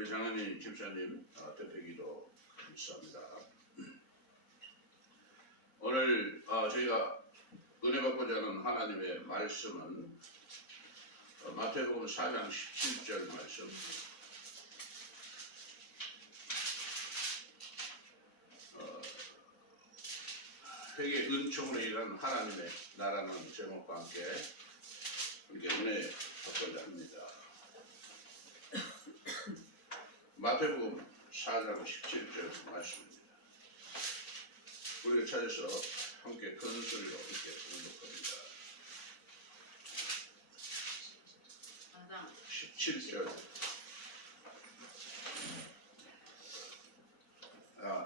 우리 장로님, 집사님, 대표기도 감사합니다. 오늘 저희가 은혜 받고자 하는 하나님의 말씀은 마태복음 4장 17절 말씀. 회개 은총으로 일하는 하나님의 나라는 제목과 함께 은혜 받고자 합니다. 마태복음 4장 17절 말씀입니다. 우리가 찾아서 함께 큰 소리로 함께 공독합니다. 17절.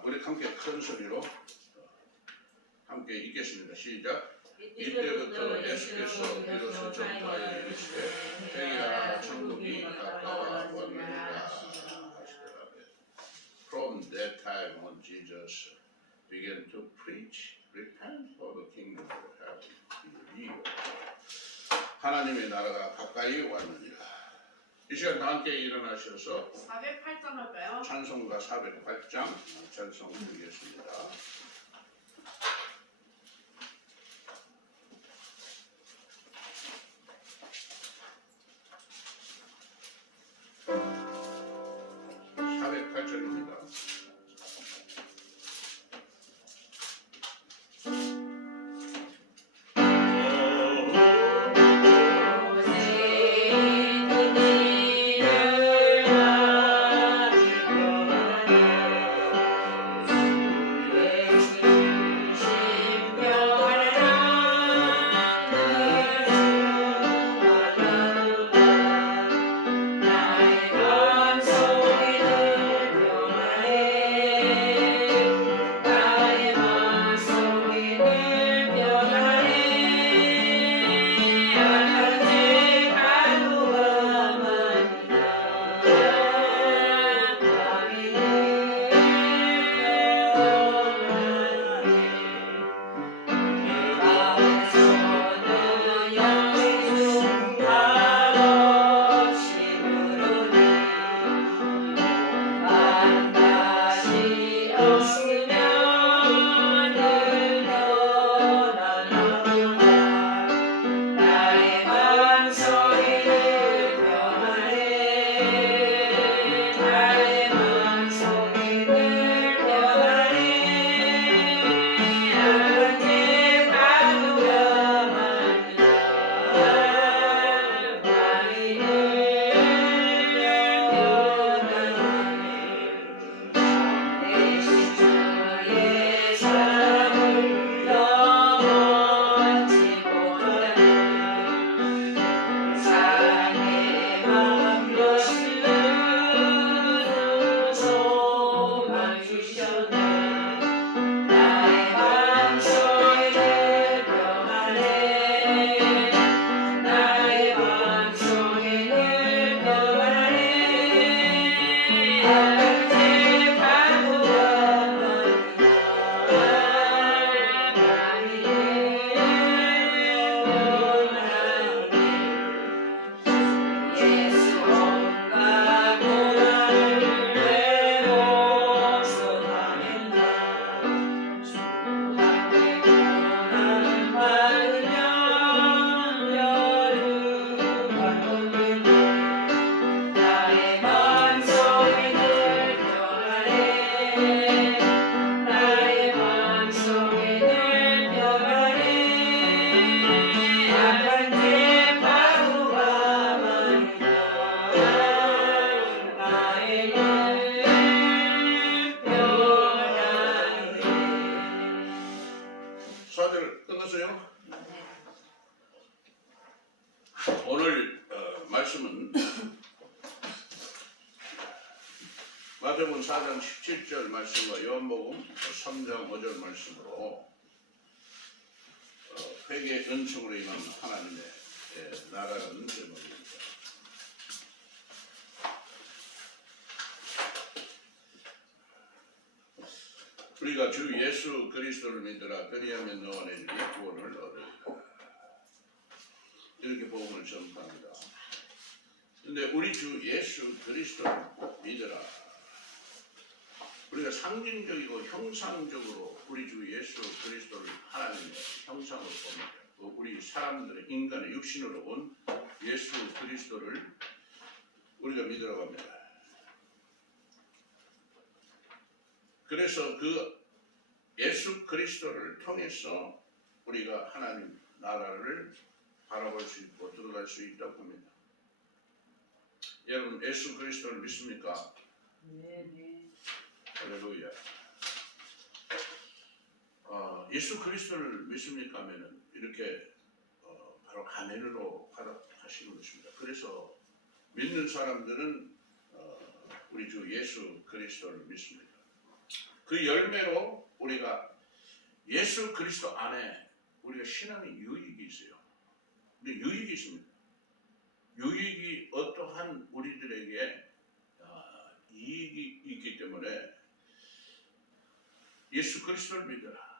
우리 함께 큰 소리로 함께 읽겠습니다. 시작. 이때부터 예수께서 비로소 전파에 이르시되 회개하라 천국이 가까워 왔느니라 하시더라. From that time on, Jesus began to preach, repent for the kingdom of heaven is near. 하나님의 나라가 가까이 왔느니라. 이 시간 다 함께 일어나셔서 408장 할까요? 찬송가 408장 찬송 드리겠습니다. 오늘 말씀은 마태복음 4장 17절 말씀과 요한복음 3장 5절 말씀으로 회개의 은총으로 임한 하나님의 나라라는 제목입니다. 우리가 주 예수 그리스도를 믿으라 그리하면 너와 내 집이 구원을 얻으리라. 이렇게 복음을 전파합니다. 근데 우리 주 예수 그리스도는 믿으라. 우리가 상징적이고 형상적으로 우리 주 예수 그리스도를 하나님의 형상으로 봅니다. 우리 사람들의 인간의 육신으로 온 예수 그리스도를 우리가 믿으라고 합니다. 그래서 그 예수 그리스도를 통해서 우리가 하나님 나라를 바라볼 수 있고 들어갈 수 있다고 합니다. 여러분 예수 그리스도를 믿습니까? 네. 할렐루야. 예수 그리스도를 믿습니까? 하면은 이렇게 바로 아멘으로 받아하시는 것입니다. 그래서 믿는 사람들은 우리 주 예수 그리스도를 믿습니다. 그 열매로 우리가 예수 그리스도 안에 우리가 신앙의 유익이 있어요. 근데 유익이 있습니다. 유익이 어떠한 우리들에게 이익이 있기 때문에 예수 그리스도를 믿어라.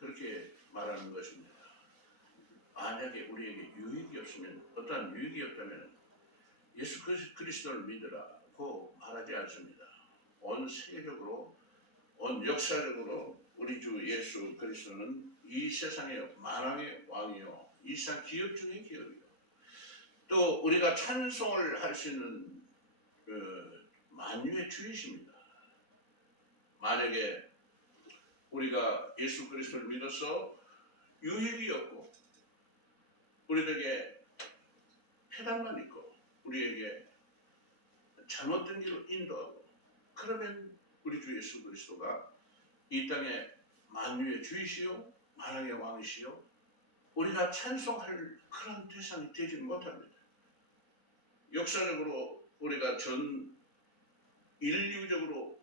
그렇게 말하는 것입니다. 만약에 우리에게 유익이 없으면, 어떠한 유익이 없다면 예수 그리스도를 믿으라고 말하지 않습니다. 온 세계적으로, 온 역사적으로 우리 주 예수 그리스도는 이 세상의 만왕의 왕이요, 이 세상 기업 중의 기업이요, 또 우리가 찬송을 할 수 있는 만유의 주이십니다. 만약에 우리가 예수 그리스도를 믿어서 유익이 없고 우리에게 폐단만 있고 우리에게 잘못된 길로 인도하고, 그러면 우리 주 예수 그리스도가 이 땅에 만유의 주이시요 만왕의 왕이시요 우리가 찬송할 그런 대상이 되지 못합니다. 역사적으로 우리가 전 인류적으로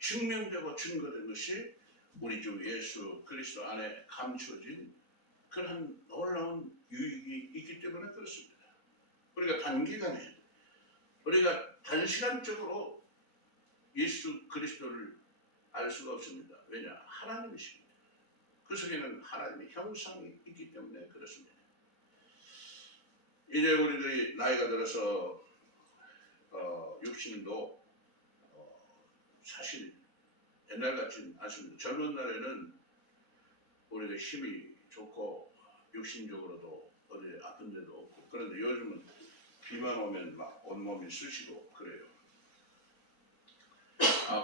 증명되고 증거된 것이 우리 주 예수 그리스도 안에 감춰진 그런 놀라운 유익이 있기 때문에 그렇습니다. 우리가 단기간에, 우리가 단시간적으로 예수 그리스도를 알 수가 없습니다. 왜냐? 하나님이십니다. 그 속에는 하나님의 형상이 있기 때문에 그렇습니다. 이제 우리들이 나이가 들어서 육신도 사실 옛날 같지는 않습니다. 젊은 날에는 우리가 힘이 좋고 육신적으로도 어디 아픈 데도 없고, 그런데 요즘은 비만 오면 막 온몸이 쑤시고 그래요.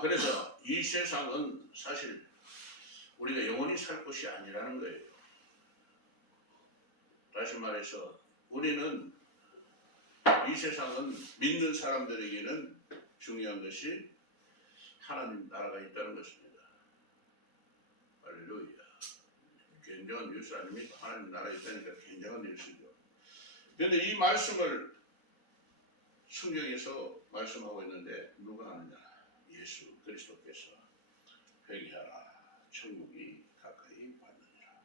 그래서 이 세상은 사실 우리가 영원히 살 곳이 아니라는 거예요. 다시 말해서 우리는, 이 세상은 믿는 사람들에게는 중요한 것이 하나님 나라가 있다는 것입니다. 할렐루야. 굉장한 뉴스 아닙니까? 하나님 나라가 있다니까 굉장한 뉴스죠. 그런데 이 말씀을 성경에서 말씀하고 있는데 누가 하느냐? 예수 그리스도께서 회개하라, 천국이 가까이 왔느니라.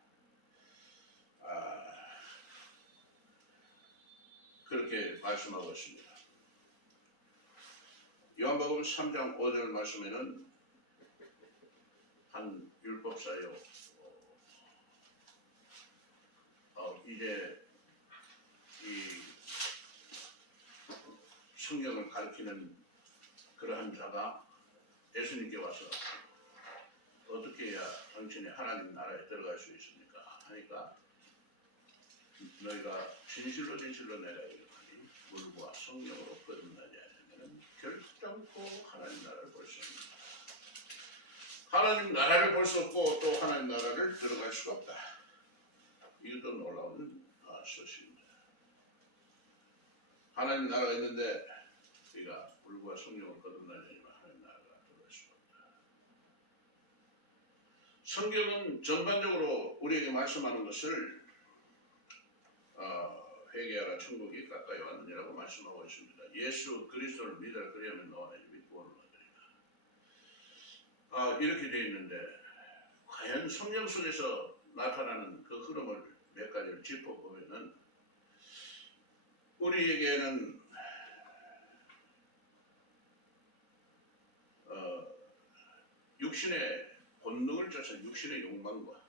그렇게 말씀하고 있습니다. 요한복음 3장 5절 말씀에는 한 율법사요, 이제 이 성경을 가르치는 그러한 자가 예수님께 와서 어떻게 해야 당신이 하나님 나라에 들어갈 수 있습니까? 하니까 너희가 진실로 진실로 내가 이르노니 물과 성령으로 거듭나지 않으면 결단코 하나님 나라를 볼 수 없다. 하나님 나라를 볼 수 없고 또 하나님 나라를 들어갈 수가 없다. 이것도 놀라운 소식입니다. 하나님 나라가 있는데 우리가 물과 성령으로 거듭나지 않으면 하나님 나라가 들어갈 수가 없다. 성경은 전반적으로 우리에게 말씀하는 것을 회개하라, 천국이 가까이 왔느니라고 말씀하고 있습니다. 예수 그리스도를 믿으라, 그리하면 너와 내 집이 구원을 얻으리라. 이렇게 되어 있는데 과연 성경 속에서 나타나는 그 흐름을 몇 가지를 짚어보면은 우리에게는 육신의 본능을 쫓아 육신의 욕망과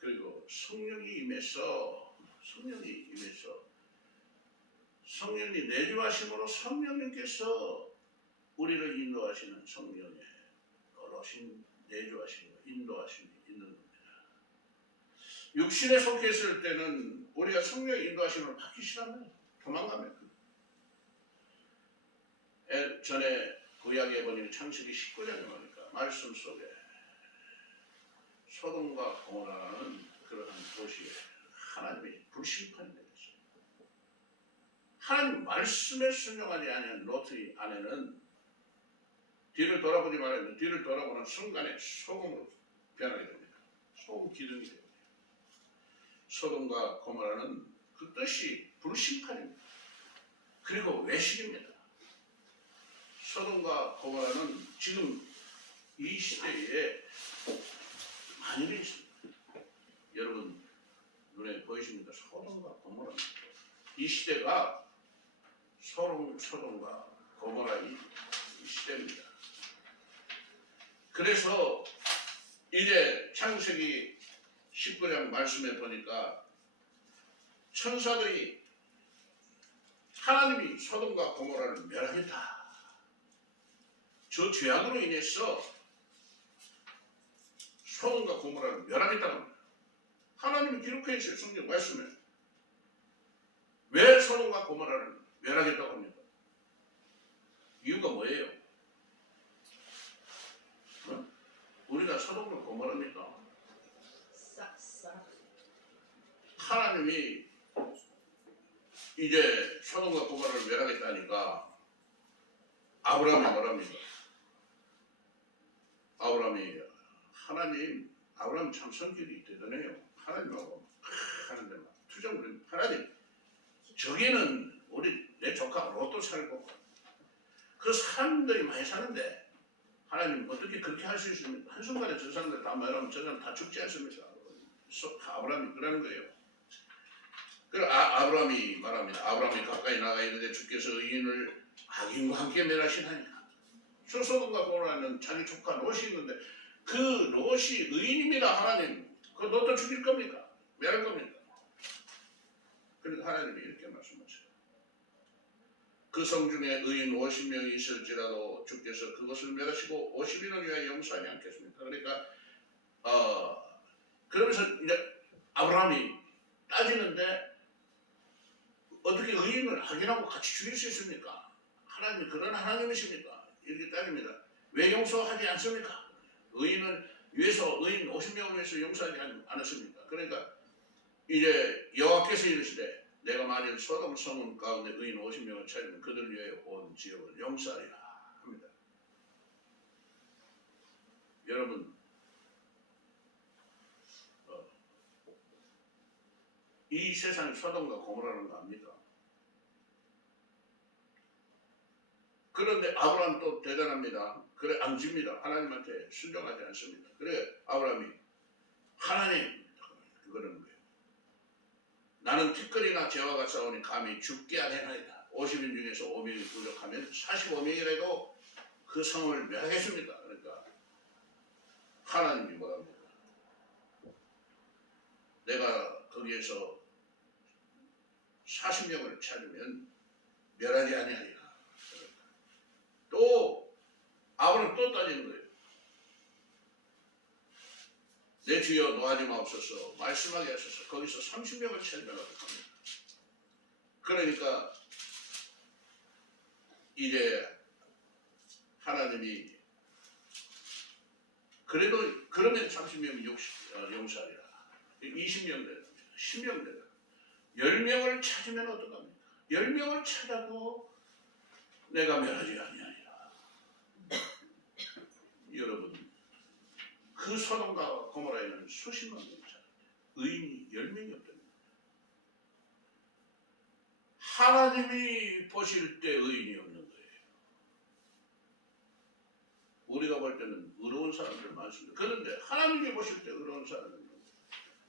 그리고 성령이 임해서 성령이 내주하심으로 성령님께서 우리를 인도하시는 성령의 놀라우신 내주하심과 인도하심이 있는 겁니다. 육신에 속해 있을 때는 우리가 성령의 인도하심을 받기 싫으면 도망가면 전에 구약에 보니 창세기 19장에 보니까 말씀 속에 소돔과 고모라는 그러한 도시에 하나님이 불심판이 내렸어요. 하나님 말씀에 순종하지 아니한 롯의 아내는 뒤를 돌아보지 말아야 뒤를 돌아보는 순간에 소금으로 변하게 됩니다. 소금 기둥이 됩니다. 소돔과 고모라는 그 뜻이 불심판입니다. 그리고 외식입니다. 소돔과 고모라는 지금 이 시대에 많이 있습니다. 여러분 눈에 보이십니까? 소돔과 고모라. 이 시대가 소돔과 고모라의 시대입니다. 그래서 이제 창세기 19장 말씀에 보니까 천사들이 하나님이 소돔과 고모라를 멸하겠다. 저 죄악으로 인해서 소돔과 고모라를 멸하겠다는 겁니다. 하나님이 기록해 있어요. 성경 말씀에. 왜 소돔과 고모라를 멸하겠다고 합니까? 이유가 뭐예요? 우리가 소돔과 고모라입니까? 하나님이 이제 소돔과 고모라를 멸하겠다니까 아브라함이 뭐랍니까? 아브라함 참 성격이 대단해요. 하나님하고 하는데 막 투정 부립니다. 하나님, 저기는 내 조카 로또 살고 그 사람들이 많이 사는데 하나님 어떻게 그렇게 할 수 있습니까? 한순간에 저 사람들 다 말하면 저 사람 다 죽지 않습니까? 아브라함이 그러는 거예요. 그래서 아브라함이 말합니다. 아브라함이 가까이 나가 있는데 주께서 의인을 악인과 함께 멸하시나니까. 소돔과 고모라는 자기 조카 롯이 있는데 그 롯이 의인입니다. 하나님. 그 롯도 죽일 겁니까? 멸할 겁니까? 그러니까 하나님이 이렇게 말씀하세요. 그 성 중에 의인 50명이 있을지라도 주께서 그것을 멸하시고 50인을 위하여 용서하지 않겠습니까? 그러니까 그러면서 이제 아브라함이 따지는데 어떻게 의인을 악인하고 같이 죽일 수 있습니까? 하나님이 그런 하나님이십니까? 이렇게 따집니다. 왜 용서하지 않습니까? 의인을 위해서 의인 50명을 위해서 용서하지 않았습니까? 그러니까 이제 여호와께서 이르시되 내가 만일 소돔 성문 가운데 의인 50명을 찾으면 그들 위하여 온 지역을 용서하리라 합니다. 여러분 이 세상이 소돔과 고모라는 거 압니까? 그런데 아브라함 또 대단합니다. 그래 안 집니다. 하나님한테 순종하지 않습니다. 그래 아브라함이 하나님 그거는 거예요. 나는 티끌이나 재와가 싸우니 감히 죽게 하려나이다. 50인 중에서 5명이 부족하면 45명이라도 그 성을 멸하겠습니다. 그러니까 하나님이 뭐랍니까? 내가 거기에서 40명을 찾으면 멸하지 아니하리라. 또 아브라함 또 따지는 거예요. 내 주여 노하지 마옵소서 말씀하게 하소서 거기서 30명을 찾으면 어떡합니까? 그러니까 이제 하나님이 그래도 그러면 30명이 용서하리라. 20명 되는 겁니다. 10명 되는 10명을 찾으면 어떡합니까? 10명을 찾아도 내가 멸하지 아니하리라. 여러분 그 소돔과 고모라에는 수십만 명이 살았는데 의인이 10명이 없답니다. 하나님이 보실 때 의인이 없는 거예요. 우리가 볼 때는 의로운 사람들 많습니다. 그런데 하나님이 보실 때 의로운 사람은 없는 거예요.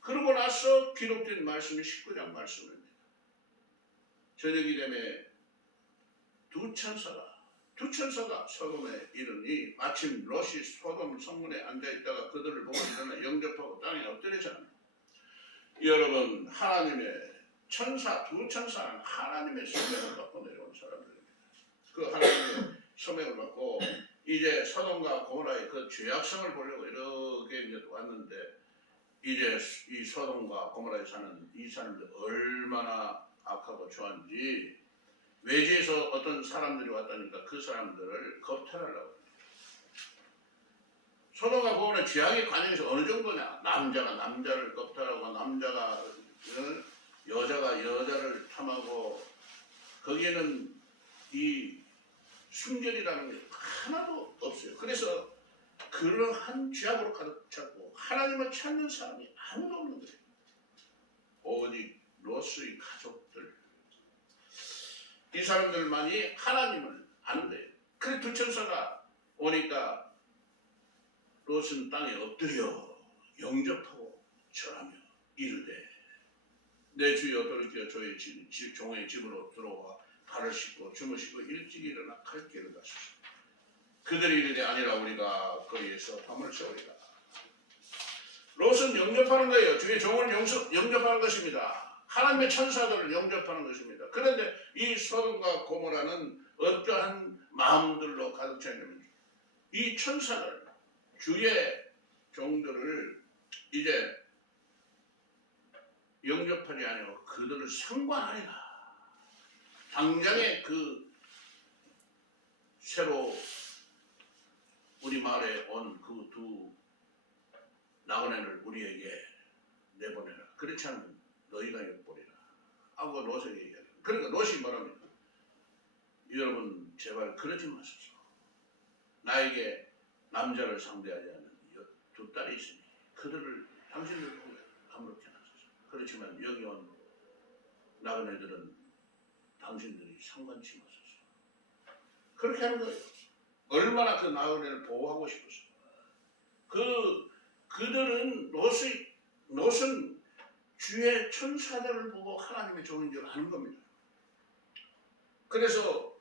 그러고 나서 기록된 말씀이 19장 말씀입니다. 저녁이 되매 두 천사가 소돔에 이르니 마침 롯이 소돔 성문에 앉아있다가 그들을 보고 일어나 영접하고 땅에 엎드리잖아요. 여러분 하나님의 두 천사는 하나님의 소명을 받고 내려온 사람들입니다. 그 하나님의 소명을 받고 이제 소돔과 고모라의 그 죄악성을 보려고 이렇게 이제 왔는데 이제 이 소돔과 고모라에 사는 이 사람들 얼마나 악하고 추한지 외지에서 어떤 사람들이 왔다니까 그 사람들을 겁탈하려고. 소돔과 고모라의 죄악의 관행에서 어느 정도냐? 남자가 남자를 겁탈하고 남자가 여자가 여자를 탐하고 거기에는 이 순결이라는 게 하나도 없어요. 그래서 그러한 죄악으로 가득 찼고 하나님을 찾는 사람이 아무도 없는 거예요. 오직 롯의 가족들, 이 사람들만이 하나님을 아는 거예요. 그래 두 천사가 오니까 롯은 땅에 엎드려 영접하고 절하며 이르되 내 주여 돌이켜 저의 종의 집으로 들어와 발을 씻고 주무시고 일찍 일어나 갈 길을 가소서. 그들이 이르되 아니라 우리가 거기에서 밤을 새우리라. 롯은 영접하는 거예요. 주의 종을 영접하는 것입니다. 하나님의 천사들을 영접하는 것입니다. 그런데 이 소돔과 고모라는 어떠한 마음들로 가득 차 있는 이 천사들, 주의 종들을 이제 영접하지 아니하고 그들을 상관하리라. 당장에 그 새로 우리 마을에 온 그 두 나그네를 우리에게 내보내라. 그렇지 않으면 너희가 엿보리라 하고 롯에게 얘기하라. 그러니까 롯이 뭐랍니까? 여러분 제발 그러지 마소서. 나에게 남자를 상대하지 않는 두 딸이 있으니 그들을 당신들 보고 아무렇게 하소서. 그렇지만 여기 온 나그네들은 당신들이 상관치 마소서. 그렇게 하는 거예요. 얼마나 그 나그네를 보호하고 싶었어. 그들은 롯은 주의 천사들을 보고 하나님의 종인 줄 아는 겁니다. 그래서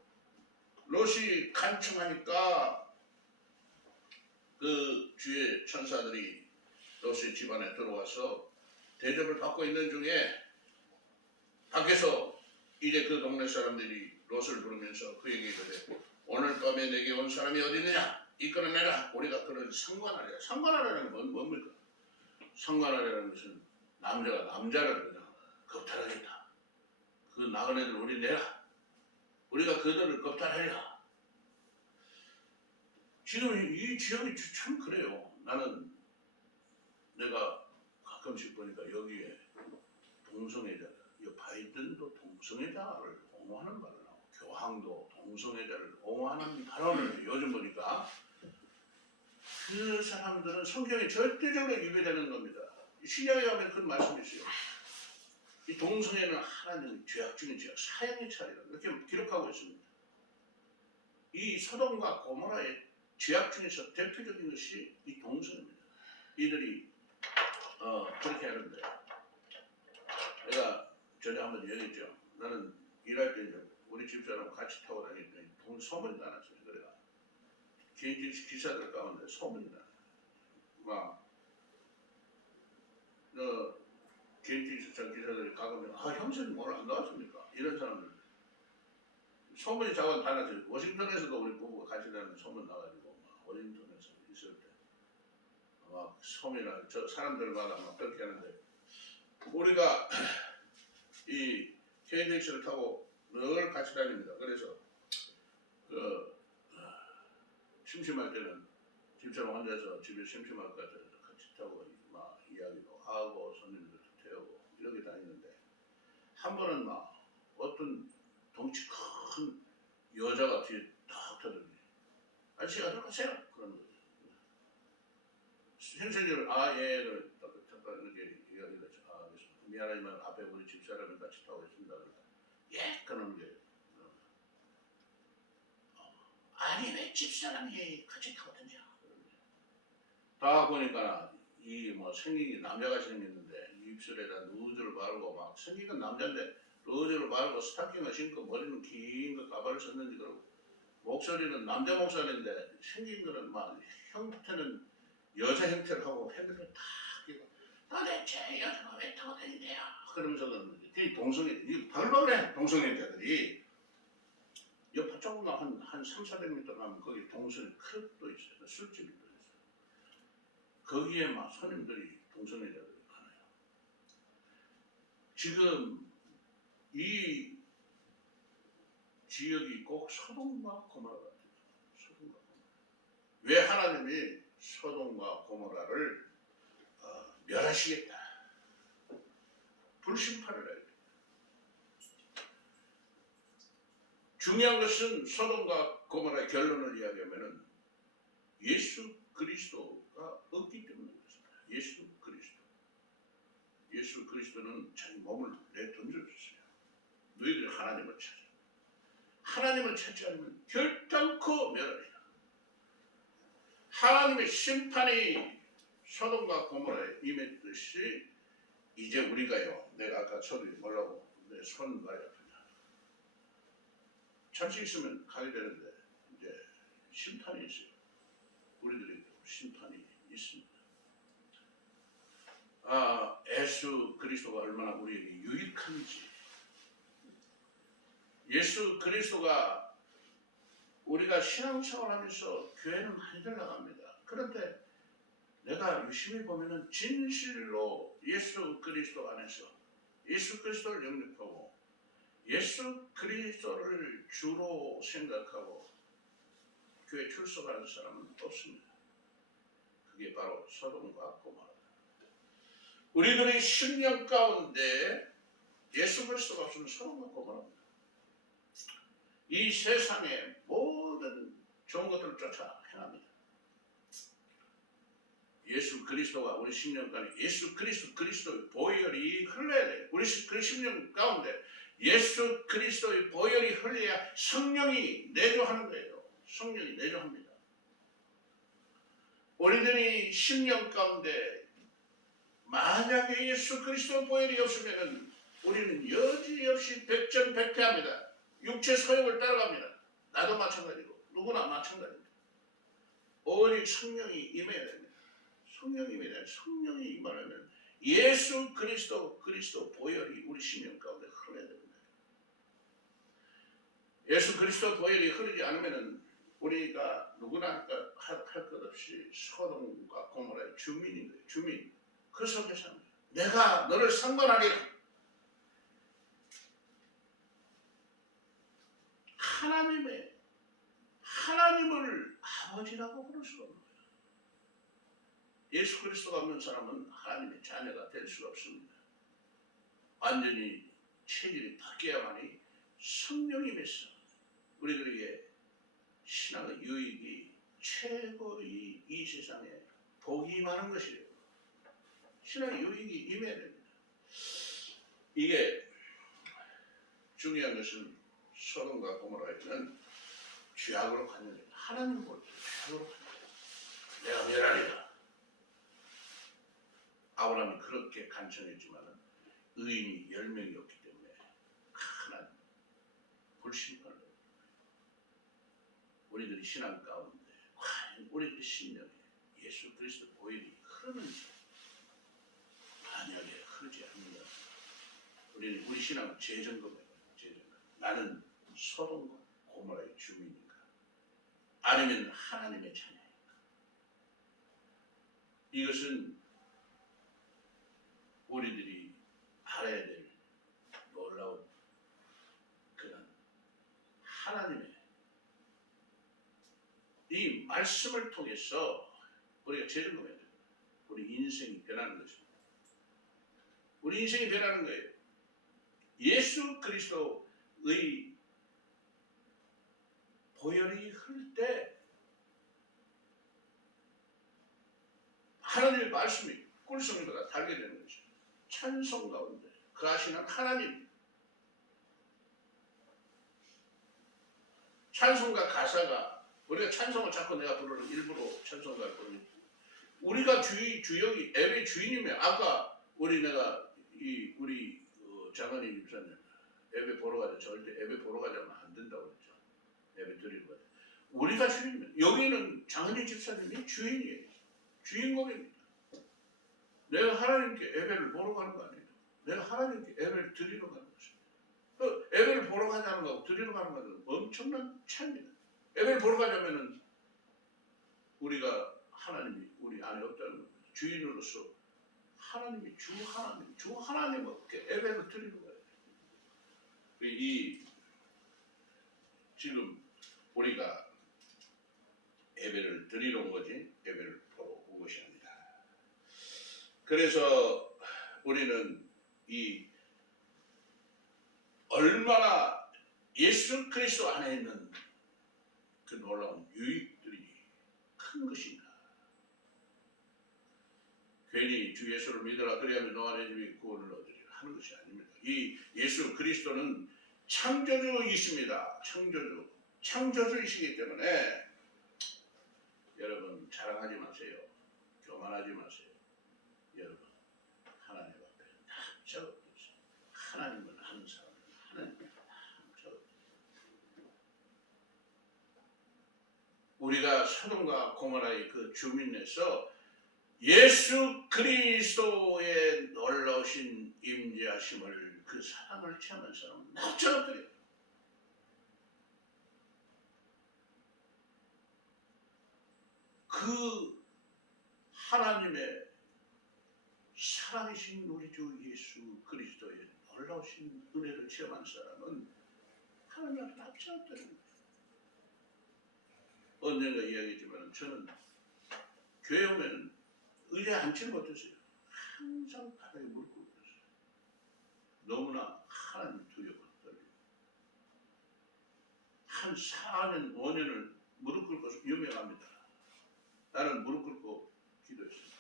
롯이 간청하니까 그 주의 천사들이 롯의 집안에 들어와서 대접을 받고 있는 중에 밖에서 이제 그 동네 사람들이 롯을 부르면서 그에게 이르되 오늘 밤에 내게 온 사람이 어디 있느냐? 이끌어내라. 우리가 그를 상관하리라. 상관하라는 건 뭡니까? 상관하라는 것은 남자가 남자를 그냥 겁탈하겠다. 그 나그네들 우리 내라. 우리가 그들을 겁탈하리라. 지금 이 지역이 참 그래요. 나는 내가 가끔씩 보니까 여기에 동성애자, 바이든도 동성애자를 옹호하는 말을 하고 교황도 동성애자를 옹호하는 발언을 요즘 보니까 그 사람들은 성경에 절대적으로 위배되는 겁니다. 신약에 가면 그런 말씀이 있어요. 이 동성애는 하나님 죄악 중인 죄악, 사형의 차례라 이렇게 기록하고 있습니다. 이 소돔과 고모라의 죄악 중에서 대표적인 것이 이 동성애입니다. 이들이 그렇게 하는데 내가 전에 한번 얘기했죠. 나는 일할 때 우리 집사람 같이 타고 다니더니 소문이 나왔어요. 그래가 개인택시 기사들 가운데 소문이 나. 막 개인택시 기사들이 가면 형수님 오늘 안 나왔습니까? 이런 사람들 소문이 자꾸 다 났어요. 워싱턴에서도 우리 부부가 같이 다니는 소문 나가지고 막 워싱턴에서 있을 때 막 소문이나 저 사람들마다 막 그렇게 하는데 우리가 이 개인택시를 타고 늘 같이 다닙니다. 그래서 심심할 때는 집사람 혼자서 집에 심심할 것 같아서 같이 타고 막 이야기도 하고 손님들도 태우고 이렇게 다니는데 한 번은 막 어떤 덩치 큰 여자가 뒤에 딱 타더니 아저씨 어디 가세요? 그런 거죠. 현실적으로 예 잠깐 이렇게 이야기를 했죠. 그래서 미안하지만 앞에 우리 집사람이 같이 타고 있습니다. 그러니까 예 그러는 게 아니 왜 집사람이 같이 타거든요. 다 보니까 이 뭐 생긴 게 남자가 생겼는데 입술에다 누즈를 바르고 막 생긴 건 남자인데 누즈를 바르고 스타킹을 신고 머리는 긴 거 가발을 썼는지 그러고 목소리는 남자 목소리인데 생긴 거는 막 형태는 여자 형태를 하고 핸드폰 탁 끼고 도대체 여자가 왜 타고 다닌대요? 그러면서는 이 동성애 이 바글바글해 동성애자들이 옆에 조금만 한 300~400m 가면 거기 동선이 클럽도 있어요. 술집이 또 있어요. 거기에 막 손님들이 동성애자들이 많아요. 지금 이 지역이 꼭 소돔과 고모라 같아요. 소돔과 고모라. 왜 하나님이 소돔과 고모라를 멸하시겠다. 불심판을 해야 돼. 중요한 것은 소돔과 고모라의 결론을 이야기하면은 예수 그리스도가 없기 때문인 것입니다. 예수 그리스도. 예수 그리스도는 자기 몸을 내던져줬어요. 너희들이 하나님을 찾아. 하나님을 찾지 않으면 결단코 멸하리라. 하나님의 심판이 소돔과 고모라에 임했듯이 이제 우리가요. 내가 아까 저도 뭐라고 내 손 말이 아프냐. 잠시 있으면 가게 되는데 이제 심판이 있어요. 우리들에게 심판이 있습니다. 예수 그리스도가 얼마나 우리에게 유익한지. 예수 그리스도가 우리가 신앙생활하면서 교회는 많이들 나갑니다. 그런데 내가 유심히 보면은 진실로 예수 그리스도 안에서 예수 그리스도를 영접하고 예수 그리스도를 주로 생각하고 교회 출석하는 사람은 없습니다. 그게 바로 소돔과 고모라. 우리들의 심령 가운데 예수 그리스도가 없으면 소돔과 고모라입니다. 이 세상의 모든 좋은 것들을 쫓아 행합니다. 예수 그리스도가 우리 심령 가운데 예수 그리스도의 보혈이 흘러야 돼요. 우리 심령 가운데 예수 그리스도의 보혈이 흘러야 성령이 내주하는 거예요. 성령이 내주합니다. 우리들이 심령 가운데 만약에 예수 그리스도 보혈이 없으면 우리는 여지없이 백전백패합니다. 육체 소욕을 따라갑니다. 나도 마찬가지고 누구나 마찬가지입니다. 오직 성령이 임해야 됩니다. 성령이 임해야 됩니다. 성령이 임하려면 예수 그리스도 보혈이 우리 심령 가운데 흘러야 됩니다. 예수 그리스도 보혈이 흐르지 않으면 우리가 누구나 할 것 없이 소돔과 고모라의 주민인 거예요. 주민. 그 속에서 합니다. 내가 너를 상관하리라. 하나님을 아버지라고 부를 수가 없는 거예요. 예수 그리스도가 없는 사람은 하나님의 자녀가 될 수가 없습니다. 완전히 체질이 바뀌어야만이 성령임에서 우리들에게 신앙의 유익이 최고의 이 세상에 복이 많은 것이에요. 신앙의 유익이 임해야 됩니다. 이게 중요한 것은 소돔과 고모라에는 죄악으로 관련돼요. 하나님 볼 때 죄악으로 관련돼요. 내가 멸하리라. 아브라함이 그렇게 간청했지만 의인이 10명이 없기 때문에 하나님 불심판을 해요. 우리들이 신앙 가운데 과연 우리들의 심령에 예수 그리스도 보혈이 흐르는지 만약에 흐르지 않는다. 우리는 우리 신앙을 재점검해요. 나는 소돔과 고모라의 주민인가? 아니면 하나님의 자녀인가? 이것은 우리들이 알아야 될 놀라운 그런 하나님의 이 말씀을 통해서 우리가 재점검해야 됩니다. 우리 인생이 변하는 것입니다. 우리 인생이 변하는 거예요. 예수 그리스도의 보혈이 흐를 때 하나님의 말씀이 꿀송이보다 달게 되는 거죠. 찬송 가운데 그 하시는 하나님. 찬송가 가사가 우리가 찬송을 자꾸 내가 부르는 일부러 찬송가를 부르는 우리가 주역이 예배 주인이면 아까 내가 우리 장관님 집사님 예배 보러 가자 절대 예배 보러 가자면 안 된다고 그랬죠. 예배 드리러 가자. 우리가 주인이면 여기는 장관님 집사님이 주인이에요. 주인공입니다. 내가 하나님께 예배를 보러 가는 거 아니에요. 내가 하나님께 예배를 드리러 가는 것입니다. 그 예배를 보러 가자는 거하고 드리러 가는 거는 엄청난 차이입니다. 예배를 보러 가자면은 우리가 하나님이 우리 안에 없다는 겁니다. 주인으로서 하나님이 주 하나님께 예배를 드리는 거예요. 이 지금 우리가 예배를 드리러 온 거지 예배를 보러 온 것이 아니다. 그래서 우리는 이 얼마나 예수 그리스도 안에 있는 그 놀라운 유익들이 큰 것인가. 괜히 주 예수를 믿으라 그래야만 너와 내 집이 구원을 얻으리라 하는 것이 아닙니다. 이 예수 그리스도는 창조주이십니다. 창조주이시기 때문에 여러분 자랑하지 마세요. 교만하지 마세요. 여러분 하나님 앞에 남자 없어요. 하나님은 한 사람, 하나님은 남자 없어요. 우리가 소돔과 고모라의 그 주민에서 예수 그리스도의 놀라우신 임재하심을 그 사랑을 체험한 사람은 남자 없더래요. 그 하나님의 사랑이신 우리 주 예수 그리스도의 놀라우신 은혜를 체험한 사람은 하나님 앞에 남자 없더래요. 언젠가 이야기했지만 저는 교회 오면 의자에 앉지를 못했어요. 항상 바닥에 무릎 꿇고 있었어요. 너무나 하나님 두려워 떨리고 한 4년 5년을 무릎 꿇고 유명합니다. 나는 무릎 꿇고 기도했어요.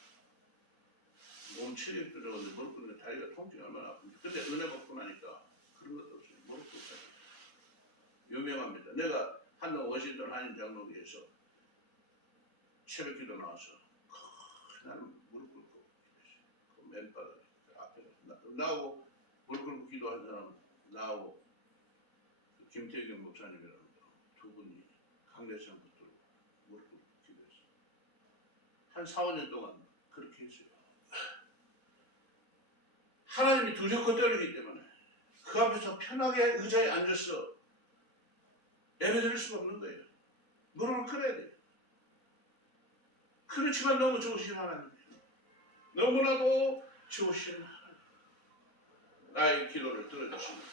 몸 체력도 좋은데 무릎 꿇는 다리가 통증이 얼마나 아픕니까? 근데 은혜 받고 나니까 그런 것도 없어요. 무릎 꿇고 유명합니다. 내가 한동 워싱턴 한인 장로교에서 새벽 기도 나와서 나는 무릎 꿇고 기도했어요. 그 맨바닥 앞에 나하고 무릎 꿇고 기도한 사람 나하고 그 김태경 목사님이라는 두 분이 강대상 붙들고 무릎 꿇고 기도했어요. 한 4, 5년 동안 그렇게 했어요. 하나님이 두렵고 떨리기 때문에 그 앞에서 편하게 의자에 앉아서 예배드릴 수가 없는 거예요. 무릎을 꿇어야 돼요. 그렇지만 너무 좋으신 하나님이에요. 너무나도 좋으신 하나님. 나의 기도를 들어주십니다.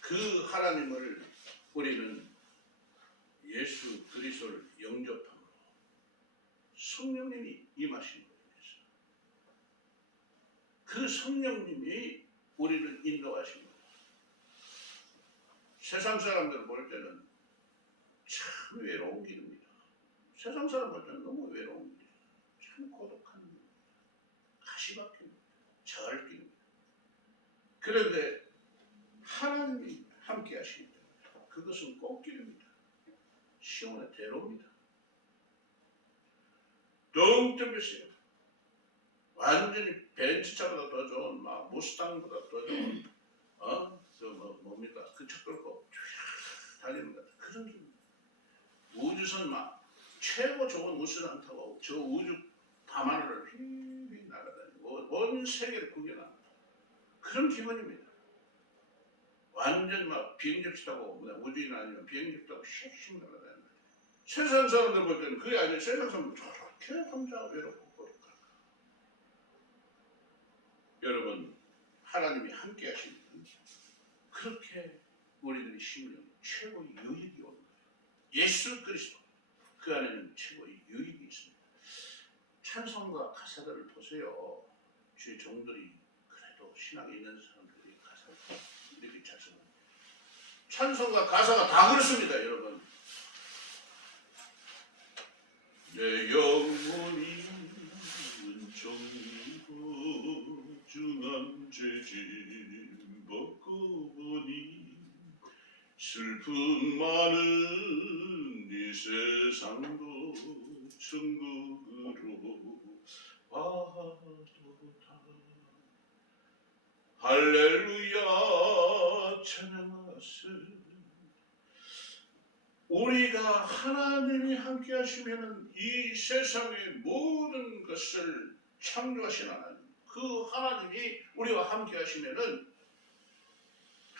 그 하나님을 우리는 예수 그리스도를 영접함으로 성령님이 임하신 거예요. 그 성령님이 우리를 인도하신 거예요. 세상 사람들 볼 때는 참 외로운 길입니다. 세상 사람 볼 때는 너무 외로운 길이에요. 참 고독한 길입니다. 가시밭길입니다. 절길입니다. 그런데 하나님이 함께 하시기 때문에 그것은 꽃길입니다. 시온의 대로입니다. 덩 뚫렸어요. 완전히 벤츠차보다 더 좋은 막 무스탕보다 더 좋은 뭡니까? 그 차 끌고 쫙 달리는 것 같은 그런 기분입니다. 우주선 막 최고 좋은 우주선 타고 저 우주 밤하늘을 휘휘 날아다니고 온 세계를 구경하는 그런 기분입니다. 완전 막 비행접시 타고 우주인 아니면 비행접시 타고 슉슉 날아다니는 거예요. 세상 사람들 볼 때는 그게 아니에요. 세상 사람들 저렇게 혼자 외롭고 고독할까. 여러분 하나님이 함께 하시는 그렇게 우리들의 심령 최고의 유익이 오는 거예요. 예수 그리스도 그 안에는 최고의 유익이 있습니다. 찬송과 가사들을 보세요. 주의 종들이 그래도 신앙에 있는 사람들이 가사를 이렇게 작성합니다. 찬송과 가사가 다 그렇습니다. 여러분 내 영혼이 은총이고 중한 죄짐 벗고 보니 슬픔 많은 이 세상도 천국으로 와도다. 할렐루야 찬양하세. 우리가 하나님이 함께 하시면 이 세상의 모든 것을 창조하신 하나님 그 하나님이 우리와 함께 하시면은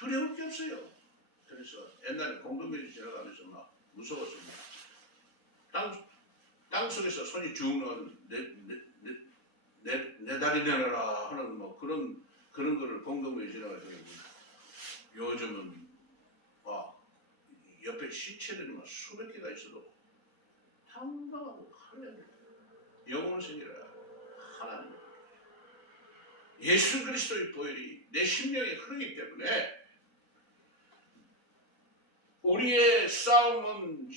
두려울 게 없어요. 그래서 옛날에 공동묘지 지나가면서 막 무서워서 땅속에서 손이 쭉 나오는 내 다리 내놔라 하는 뭐 그런 거를 공동묘지 지나가지고 요즘은 막 옆에 시체들이 막 수백 개가 있어도 당당하고 할렐루야 영혼을 생기라 하나님 예수 그리스도의 보혈이 내 심령에 흐르기 때문에 우리의 싸움은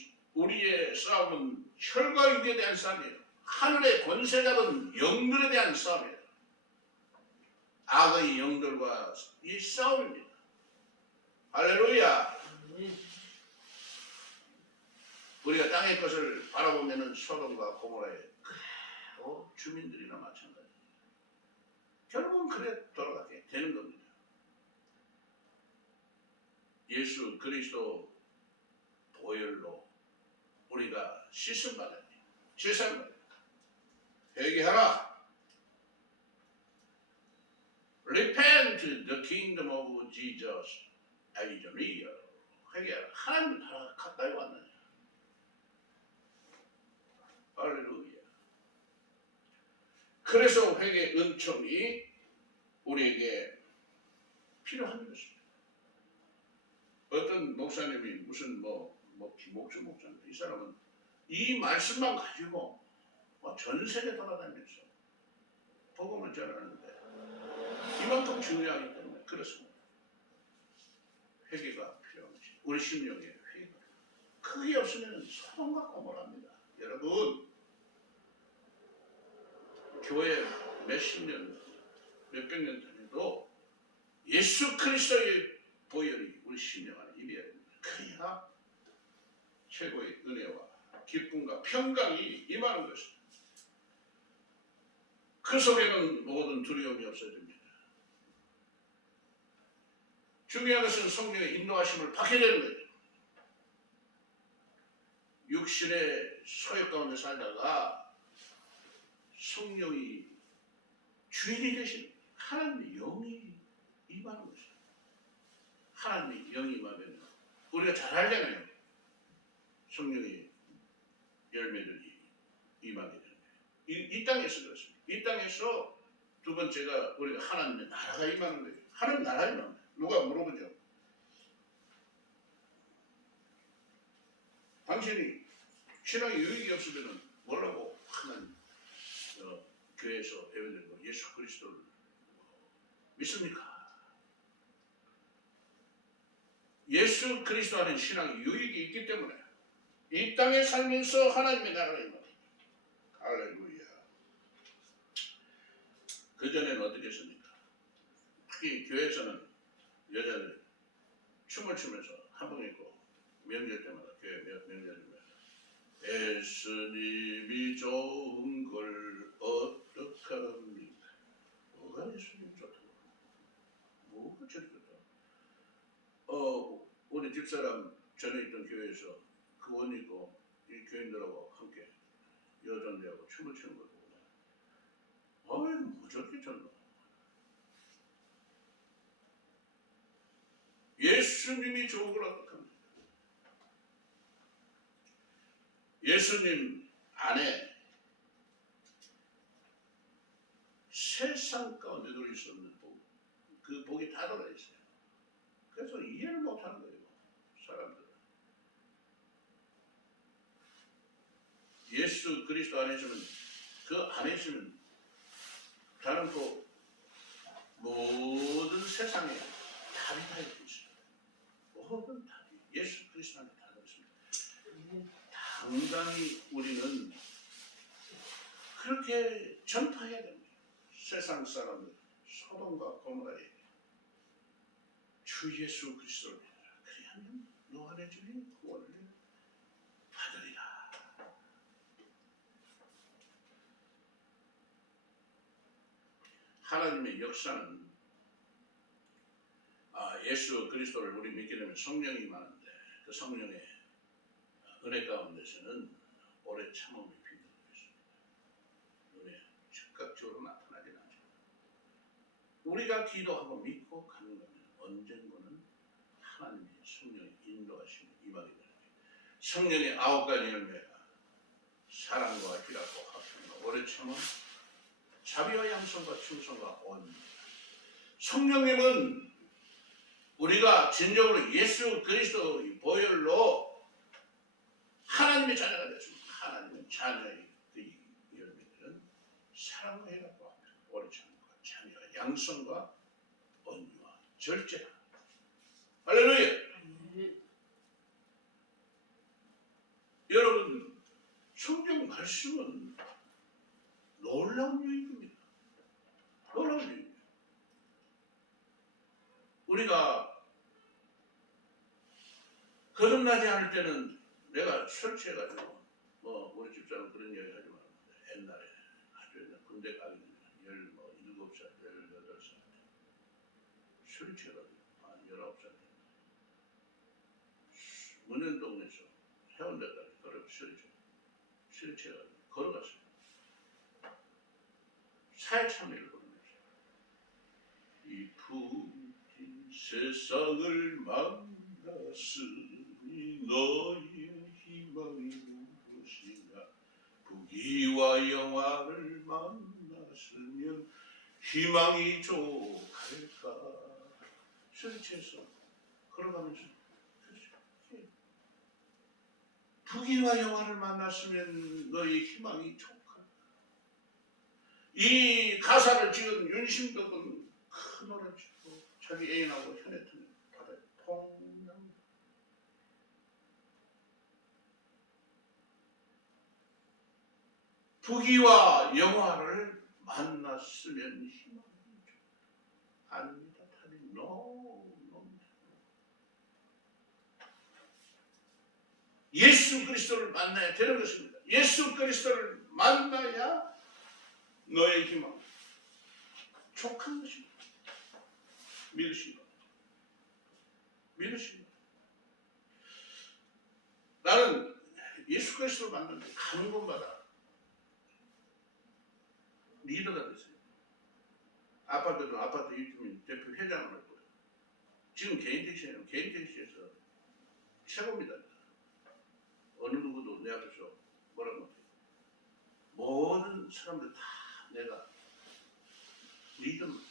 혈과 육에 대한 싸움이에요. 하늘의 권세 잡은 영들에 대한 싸움이에요. 악의 영들과 이 싸움입니다. 할렐루야. 우리가 땅의 것을 바라보면 소돔과 고모라의 주민들이나 마찬가지입니다. 결국은 그래 돌아가게 되는 겁니다. 예수 그리스도 보혈로 우리가 씻음받았니 제사를 회개하라. Repent the kingdom of Jesus is near. 회개하라. 하나님 나라가 가까이 왔느냐. 할렐루야. 그래서 회개 은총이 우리에게 필요한 것입니다. 어떤 목사님이 무슨 김옥주 목사인데 이 사람은 이 말씀만 가지고 전 세계 돌아다니면서 복음을 전하는데 이만큼 중요하기 때문에 그렇습니다. 회개가 필요한 것입니다. 우리 심령에 회개가 그게 없으면 소돔과 고모라입니다. 여러분 교회 몇십 년 몇백 년 전에도 예수 그리스도의 보혈이 우리 심령 안에 임해야 됩니다. 그래야 최고의 은혜와 기쁨과 평강이 임하는 것입니다. 그 속에는 모든 두려움이 없어집니다. 중요한 것은 성령의 인도하심을 받게 되는 거죠. 육신의 소욕 가운데 살다가 성령이 주인이 되신 하나님의 영이 임하는 것입니다. 하나님의 영이 임하면 우리가 잘 알잖아요. 성령의 열매들이 임하게 되는 거예요. 이 땅에서 그렇습니다. 이 땅에서 두 번째가 우리가 하나님의 나라가 임하는 거예요. 하나님 나라가 임하는 거예요. 누가 물어보죠. 당신이 신앙에 유익이 없으면 뭐라고 하나님 교회에서 배우는 예수 그리스도를 믿습니까? 예수 그리스도 안에 신앙에 유익이 있기 때문에 이 땅에 살면서 하나님의 나라가 임합니다. 할렐루야. 그전에는 어떻게 했습니까? 특히 교회에서는 여자들 춤을 추면서 한복 입고 명절 때마다 교회 명절이면 예수님이 좋은 걸 어떡합니까? 뭐가 예수님이 좋다고? 뭐가 저리 좋다고? 우리 집사람 전에 있던 교회에서 그 옷 입고 이 교인들하고 함께 여전대하고 춤을 추는 걸 보고 아유 뭐 저렇게 췄노? 예수님이 좋은 걸 어떡합니까? 예수님 안에 세상 가운데 누릴 수 없는 복, 그 복이 다 들어있어요. 그래서 이해를 못하는 거예요, 사람들은. 예수 그리스도 안에 있으면, 그 안에 있으면 다른 또 모든 세상에 답이 다 있어요. 모든 답이 예수 그리스도 안에 다 들어있습니다. 당당히 우리는 그렇게 전파해야 됩니다. 세상 사람들, 소돔과 고모라에게 주 예수 그리스도를 믿으라. 그리하면 너 안에 주님 구원을 받으리라. 하나님의 역사는 예수 그리스도를 우리 믿게 되면 성령이 많은데 그 성령의 은혜 가운데서는 오래 참음이 필요합니다. 은혜 즉각적으로 나타나지 않죠. 우리가 기도하고 믿고 가는 거는 언젠가는 하나님의 성령의 인도하심이 임하게 되는 거예요. 성령의 9가지 열매가 사랑과 희락과 화평과 오래 참음, 자비와 양성과 충성과 온유입니다. 성령님은 우리가 진정으로 예수 그리스도의 보혈로 하나님의 자녀가 됐습니다. 하나님의 자녀의 그 열매들은 사랑과 희락과 화평, 오래 참음과 자비와 양성과 온유와 절제라. 할렐루야. 여러분, 성경 말씀은 놀라운 유익입니다. 놀라운 유익입니다. 우리가 거듭나지 않을 때는 내가 설치해가지고 우리 집사람 그런 이야기 하지 말았는데 옛날에 아주 옛날 군대 가기 전에 17살, 18살 설치해가지고 19살 문현동에서 해운대까지 걸어 설치해가지고 걸어갔어요. 사회참여를 걸어냈어요. 이 푸진 세상을 만났으니 너희의 희망이 무엇이냐. 부귀와 영화를 만났으면 희망이 족할까. 설치해서 걸어가면서 부귀와 영화를 만났으면 너희 희망이 족할까. 이 가사를 지은 윤심덕은 큰 노래를 짓고 자기 애인하고 현했던 바다에 퐁. 부귀와 영화를 만났으면 희망이 족할까. 아닙니다. 답이 너무 예수 그리스도를 만나야 되는 것입니다. 예수 그리스도를 만나야 너의 희망 족한 것입니다. 믿으십니다. 믿으십니다. 나는 예수 그리스도를 만나는데 가는 곳마다 리더가 됐어요. 아파트도 아파트 유튜브 대표 회장을 했고요. 지금 개인 택시에는 개인 택시에서 최고입니다. 어느 누구도 내 앞에서 뭐라고 못해요. 모든 사람들 다 내가 리더입니다.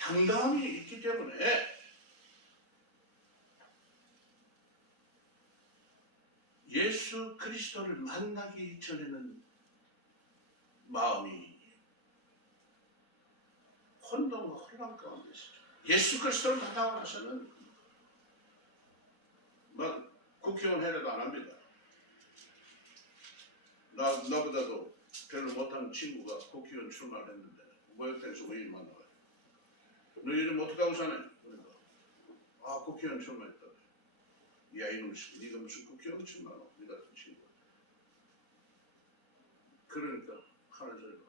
당당함이 있기 때문에 예수 그리스도를 만나기 전에는 마음이 혼돈과 혼란 가운데 있었죠. 예수 그리스도를 만나고 나서는 막 국회의원 해라도 안 합니다. 나보다도 별로 못하는 친구가 국회의원 출마를 했는데 모욕탕에서 우연히 만나가지고 너 요즘 어떻게 하고 사네? 그러니까 국회의원 출마했다고. 야 이놈 네가 무슨 국회의원 출마하노? 네 같은 친구가. 그러니까 하는 소리가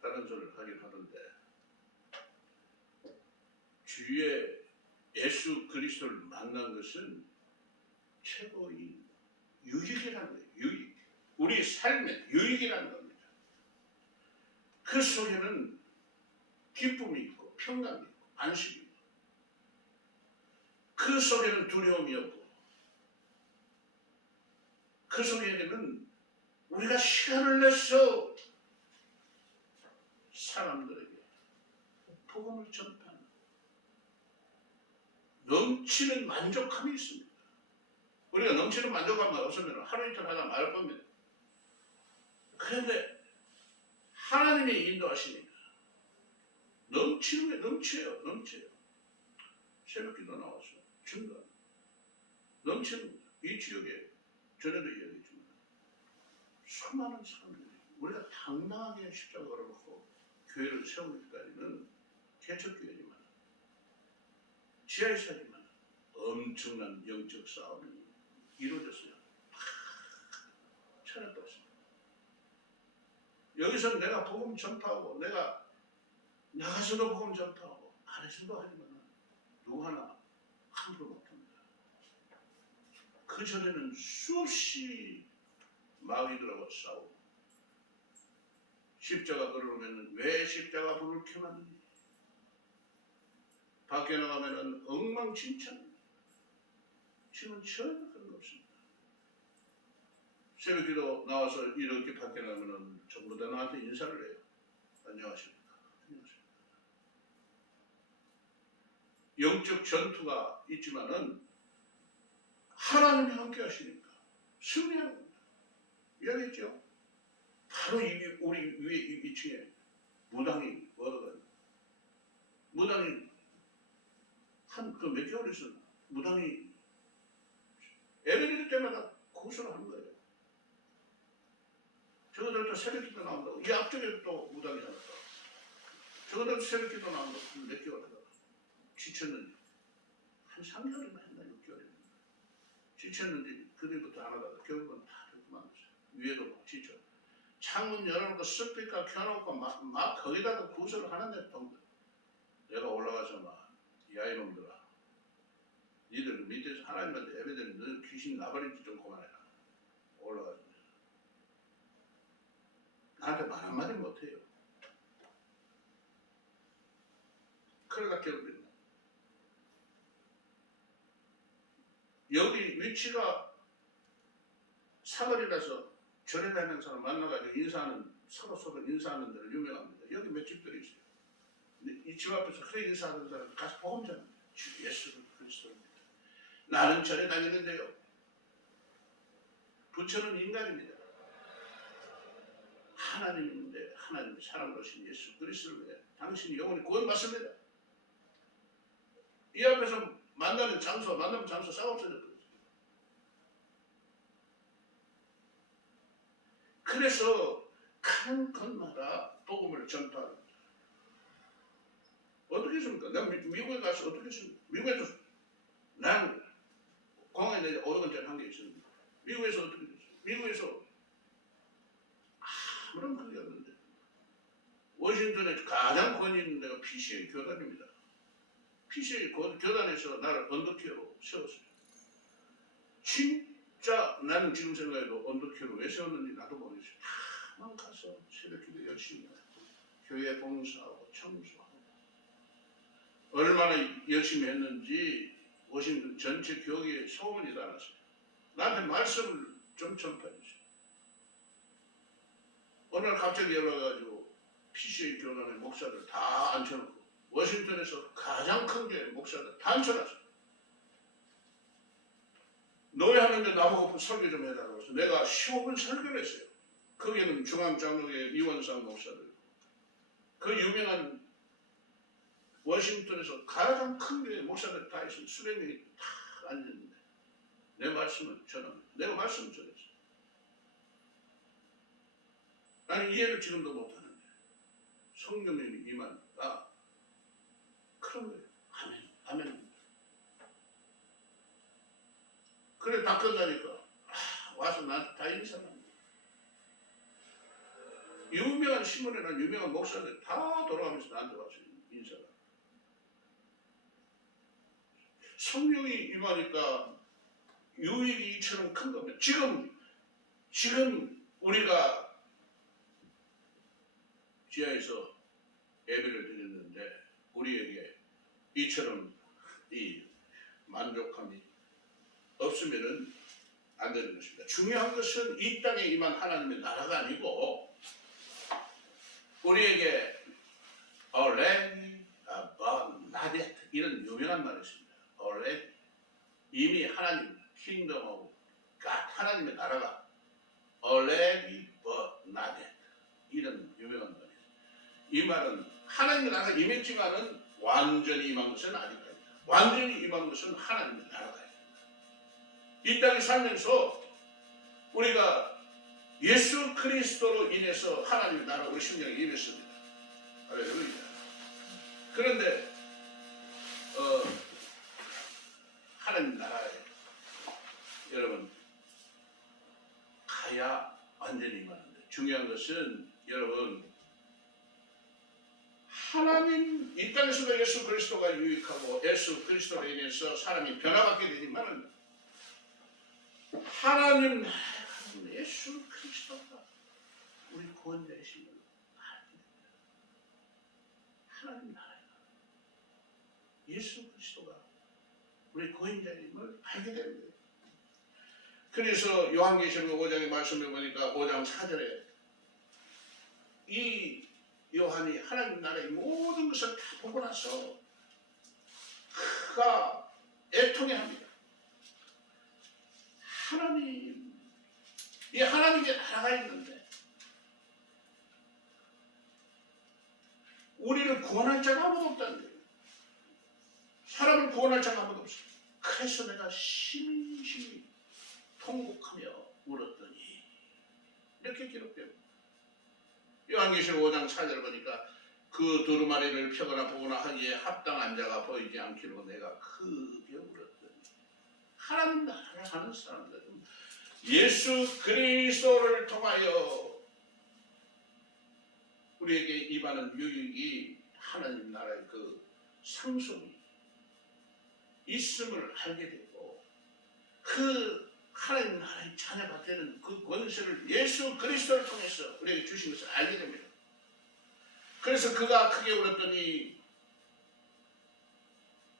다른 소리를 하긴 하던데 주위에 예수 그리스도를 만난 것은 최고의 유익이라는 거예요. 유익. 우리 삶의 유익이라는 겁니다. 그 속에는 기쁨이 있고 평강이 있고 안식이 있고 그 속에는 두려움이 없고 그 속에는 우리가 시간을 내서 사람들에게 복음을 전파하는 넘치는 만족함이 있습니다. 우리가 넘치는 만족감이 없으면 하루 이틀 하다 말 겁니다. 그런데 하나님의 인도하시니까 넘치는 게 넘쳐요. 새벽기도 나와서 증거 넘치는 거죠. 이 지역에 전에도 이야기했지만 수많은 사람들이 우리가 당당하게 십자가 걸어놓고 교회를 세우는 데까지는 개척교회지만 지하에서지만 엄청난 영적 싸움이 이루어졌어요. 차례도 없습니다. 여기서 내가 복음 전파하고 내가 나가서도 복음 전파하고 안에서도 하지만 누구 하나 함부로 못합니다. 그 전에는 수없이 마귀들하고 싸우고 십자가 걸어오면 왜 십자가 불을 켜놨느니 밖에 나가면은 엉망진창. 지금 전혀 그런 거 없습니다. 새벽기도 나와서 이렇게 밖에 나가면은 전부 다 나한테 인사를 해요. 안녕하십니까. 안녕하십니까. 영적 전투가 있지만은 하나님이 함께 하시니까 승리하는 겁니다. 이해하겠죠? 바로 우리 위에 2층에 무당이 얻어가요. 무당이 한 몇 개월 있어. 무당이 에베레기 때마다 고소를 하는 거예요. 저거들도 새벽기도 나온다고. 이 앞쪽에 또 무당이 나왔다. 저거들도 새벽기도 나온다고. 몇 개월 하다가 지쳤는지 한 3개월이나 했나 6개월이나 지쳤는지 그들부터 안 하다가 결국은 다 그만뒀어요. 위에도 막 지쳐. 창문 열어놓고 스피커 켜놓고 막 거기다가 구설을 하는데 내가 올라가서 막 야 이놈들아 니들 밑에서 하나님한테 예배드리면 너 귀신 나버리지 좀 그만해라. 올라가서 나한테 말 한마디 못해요. 그러다 결국엔 여기 위치가 사거리라서 절에 다니는 사람 만나가지고 인사하는 서로 인사하는 데는 유명합니다. 여기 몇 집들이 있어요. 이 집 앞에서 그 인사하는 사람 가서 복음 전합니다. 주 예수 그리스도입니다. 나는 절에 다니는데요. 부처는 인간입니다. 하나님인데 하나님의 사랑으로 오신 예수 그리스도를 위해 당신이 영원히 구원받습니다. 이 앞에서 만나는 장소 싹 없어졌거든요. 그래서 가는 곳마다 복음을 전파합니다. 어떻게 했습니까? 내가 미국에 가서 어떻게 했습니까? 미국에서 난 공항에 내가 5년 전에 한 게 있었는데 미국에서 어떻게 됐어요? 미국에서 아무런 그게 없는데 워싱턴에 가장 권위 있는 데가 PCA 교단입니다. PCA 교단에서 나를 언더케어로 세웠어요. 진짜 나는 지금 생각해도 언더케어로 왜 세웠는지 나도 모르겠어요. 다만 가서 새벽기도 열심히 하고 교회 봉사하고 청소하고 얼마나 열심히 했는지 워싱턴 전체 교회에 소문이 나왔어요. 나한테 말씀을 좀 전파해주세요. 어느 날 갑자기 연락해가지고 PCA 교단의 목사들 다 앉혀놓고 워싱턴에서 가장 큰 교회 목사들 다 앉혀놨어요. 노예하는데 나보고 설교 좀 해달라고 해서 내가 15분 설교를 했어요. 거기에는 중앙장로회 이원상 목사들 그 유명한 워싱턴에서 가장 큰 교회 목사들 다 있어요. 수백 명이 다 앉았는데 내 말씀을 전합니다. 내가 말씀을 전했어요. 나는 이해를 지금도 못하는데 성령님이 임하니까 그런 거예요. 아멘, 아멘. 그래 다 끝나니까 와서 나한테 다 인사합니다. 유명한 신문이나 유명한 목사들 다 돌아가면서 나한테 와서 인사를. 성령이 임하니까 유익이 이처럼 큰 겁니다. 지금 우리가 지하에서 예배를 드렸는데 우리에게 이처럼 이 만족함이 없으면은 안 되는 것입니다. 중요한 것은 이 땅에 임한 하나님의 나라가 아니고 우리에게 already above not yet 이런 유명한 말이 있습니다. already 이미 하나님 kingdom of God 하나님의 나라가 already but not yet 이런 유명한 말이에요. 이 말은 하나님의 나라가 임했지만은 완전히 임한 것은 아니다. 완전히 임한 것은 하나님의 나라가 있습니다. 이 땅에 살면서 우리가 예수 그리스도로 인해서 하나님의 나라 우리 심령에 임했습니다. 할렐루야. 그런데 하나님 나라에 여러분 가야 완전히 임하는데 중요한 것은 여러분 하나님 이 땅에서도 예수 그리스도가 유익하고 예수 그리스도로 인해서 사람이 변화받게 되지만 하나님 예수 그리스도가 우리 구원자이심을 알게 됩니다. 하나님 나라가 예수 그리스도가 우리 구원자임을 알게 됩니다. 그래서 요한계시록 5장의 말씀을 보니까 5장 4절에 이 요한이 하나님 나라의 모든 것을 다 보고 나서 그가 애통해합니다. 이 하나님의 나라가 있는데 우리를 구원할 자가 아무도 없다는 거예요. 사람을 구원할 자가 아무도 없어요. 그래서 내가 심히 통곡하며 울었더니 이렇게 기록됩니다. 요한계시록 5장 4절 보니까 그 두루마리를 펴거나 보거나 하기에 합당한 자가 보이지 않기로 내가 크게 울었더니 하나님 나라를 하는 사람들은 예수 그리스도를 통하여 우리에게 임하는 유익이 하나님 나라의 그 상속이 있음을 알게 되고 그 하나님 나라의 자녀가 되는 그 권세를 예수 그리스도를 통해서 우리에게 주신 것을 알게 됩니다. 그래서 그가 크게 울었더니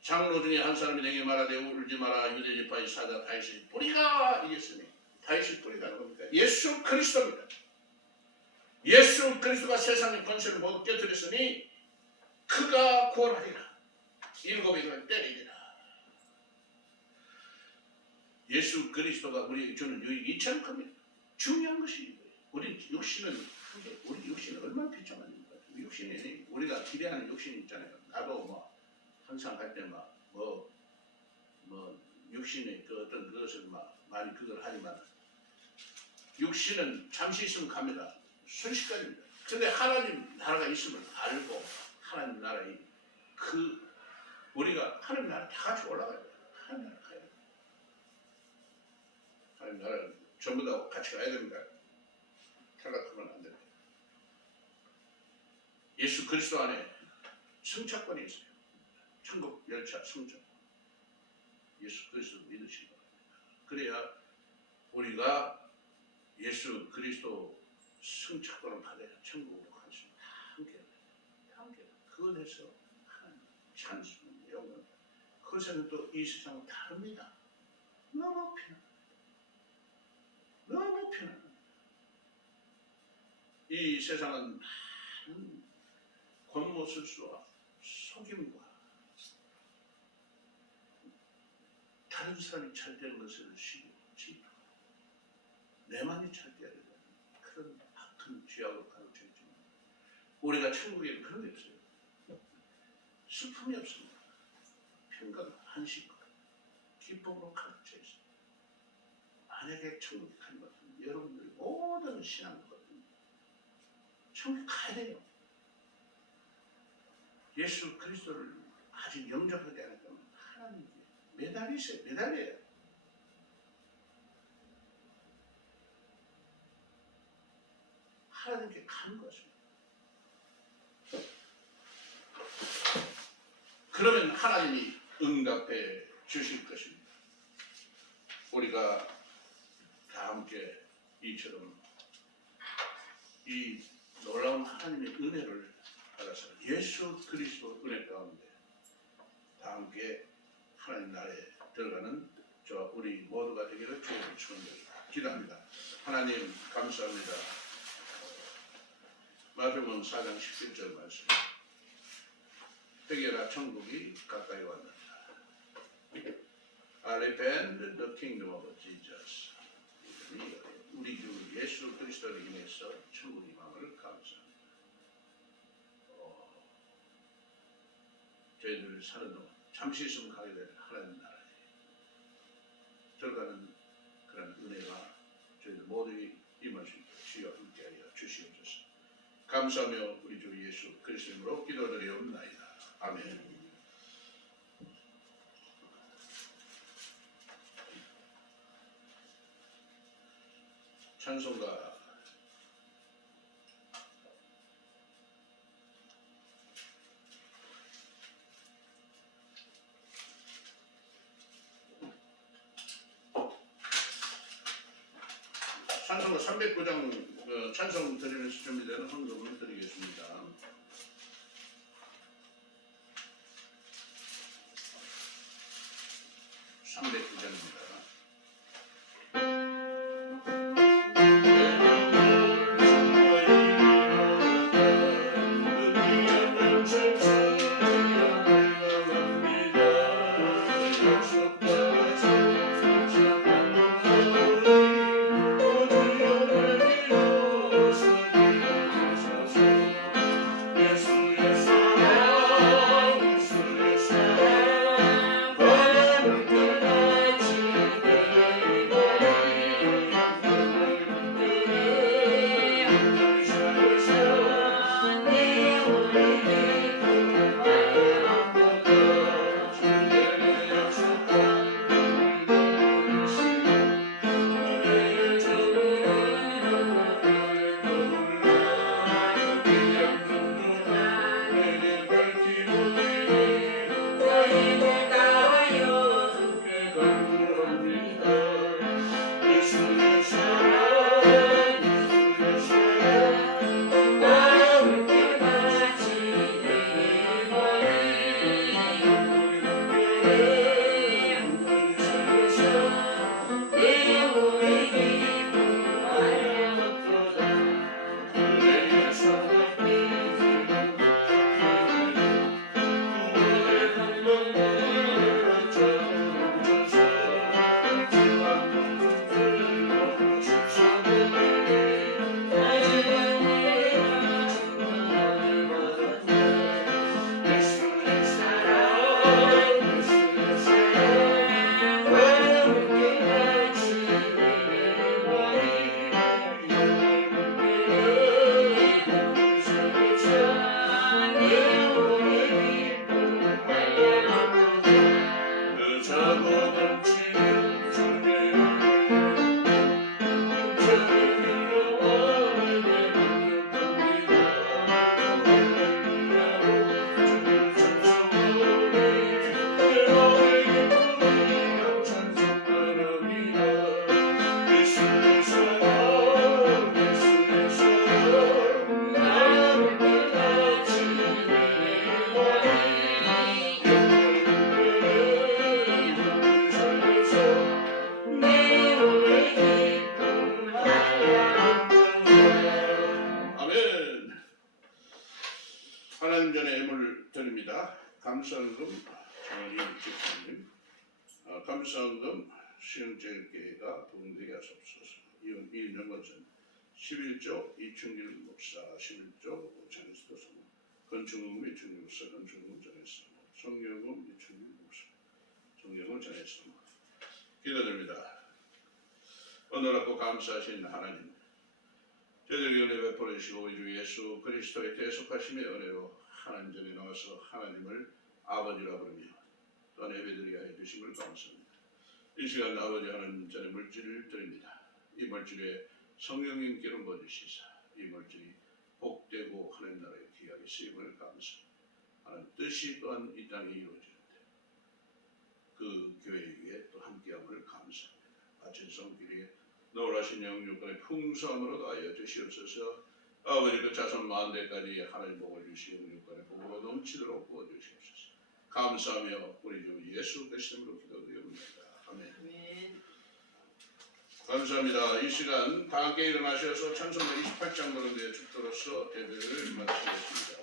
장로 중에 한 사람이 내게 말하되 울지 마라. 유대지파의 사자 다윗의 뿌리가 이겼으니 다윗의 뿌리라는 겁니까? 예수 그리스도입니다. 예수 그리스도가 세상의 권세를 모두 깨뜨렸으니 그가 구원하리라. 일곱 이를 때리리라. 예수 그리스도가 우리에게 주는 유익이 있지 않을 겁니다. 중요한 것이 우리 육신은 얼마나 비참합니까? 육신이 우리가 기대하는 욕심이 있잖아요. 나도 뭐 항상 할 때 막 뭐 육신의 그 어떤 그것을 막 많이 그걸 하지만 육신은 잠시 있으면 갑니다. 순식간입니다. 근데 하나님 나라가 있음을 알고 하나님 나라의 우리가 하나님 나라 다 같이 올라가야 돼요. 하나님 나라 가야 돼요. 하나님 나라 전부 다 같이 가야 됩니다. 탈락하면 안 됩니다. 예수 그리스도 안에 승차권이 있어요. 천국 열차 승차권. 예수 그리스도 믿으시기 바랍니다. 그래야 우리가 예수 그리스도 승차권을 받아야 천국으로 갈 수 있다. 함께. 그것에서 하나님 찬송, 영광. 그것에는 또 이 세상은 다릅니다. 너무 편합니다. 이 세상은 많은 권모술수와 속임과 다른 사람이 잘 되는 것을 질투, 내만이 잘 되어야 되는 그런 악한 죄악을 가르쳐 있지만 우리가 천국에는 그런 게 없어요. 슬픔이 없습니다. 평강, 안식, 기쁨으로 가르쳐 있어요. 만약에 천국에 가는 것은 여러분들의 모든 신앙거든요. 천국에 가야 돼요. 예수 그리스도를 아직 영접하지 않았다면 하나님께 매달려요. 하나님께 가는 것입니다. 그러면 하나님이 응답해 주실 것입니다. 우리가 다 함께 이처럼 이 놀라운 하나님의 은혜를 받아서 예수 그리스도 은혜 가운데 다 함께 하나님 나라에 들어가는 저와 우리 모두가 되기를 주님을 축원드립니다. 기도합니다. 하나님 감사합니다. 마태복음 4장 17절 말씀. 회개라 천국이 가까이 왔느니라. Repent, the kingdom of Jesus. 우리 주 예수 그리스도를 인해서 천국이 임함을 감사합니다. 저희들 사는 동안 잠시 있으면 가게 될 하나님 나라에 들어가는 그런 은혜가 저희들 모두 임할 수 있도록 주여 함께하여 주시옵소서. 감사하며 우리 주 예수 그리스도 이름으로 기도드리옵나이다. 아멘. 찬송가 찬송가 309장 찬송 드리면서 준비되는 헌금을 드리겠습니다. 300구절입니다. 하나님 전에 예물을 드립니다. 감사헌금 정은희 집사님, 감사헌금 수영제일교회가 부흥되게 하옵소서. 이은 이인영 권사님, 11조 이충길 목사, 11조 장수도 성모, 건축헌금 이충길 목사, 건축헌금 전했습니다. 성경헌금 이충길 목사, 성경헌금 전했습니다. 기도드립니다. 오늘하고 감사하신 하나님, 저희들에게 은혜 베풀어 주시고 우리 주 예수 그리스도의 대속하심의 은혜로 하나님 전에 나와서 하나님을 아버지라 부르며 또한 예배드리게 하여 주심을 감사합니다. 이 시간 아버지 하나님 전에 물질을 드립니다. 이 물질에 성령님 기름 부어주시사 이 물질이 복되고 하나님 나라에 귀하게 쓰임을 감사합니다. 하나님 뜻이 또한 이 땅에 이루어지는데 그 교회 위에 또 함께함을 감사합니다. 바친 성길에 놀라신 영육간의 풍성함으로 다하여 주시옵소서. 아버지 그 자손 만대까지 하나님 복을 주시고 영육간의 복으로 넘치도록 부어주시옵소서. 감사하며 우리 주 예수 그리스도로 기도드립니다. 아멘. 감사합니다. 이 시간 다 함께 일어나셔서 찬송가 28장 부른데 축도로서 예배를 마치겠습니다.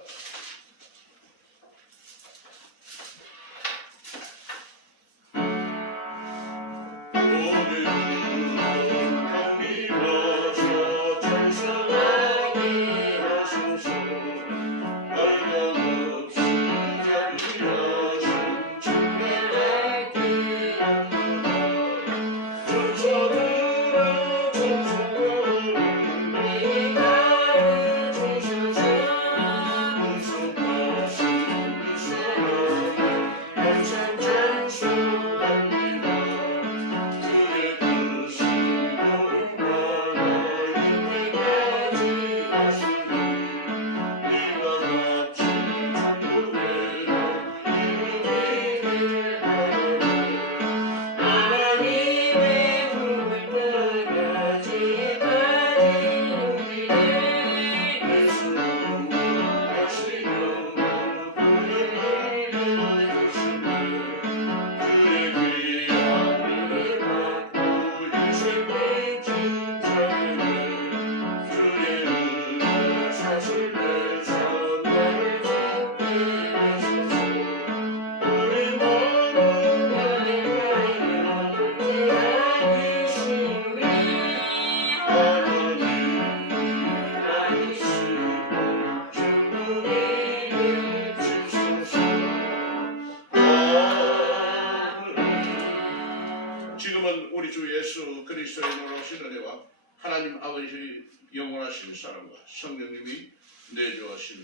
지금은 우리 주 예수 그리스도의 놀라우신 은혜와 하나님 아버지의 영원하신 사랑과 성령님이 내주하신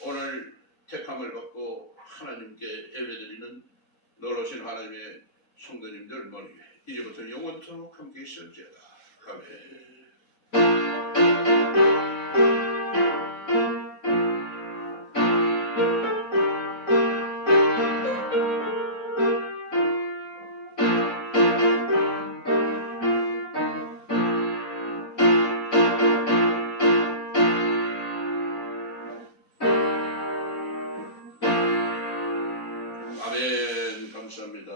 오늘 택함을 받고 하나님께 예배드리는 놀라우신 하나님의 성도님들 머리 위에 이제부터 영원토록 함께 있을지어다. 아멘. 아멘. 감사합니다.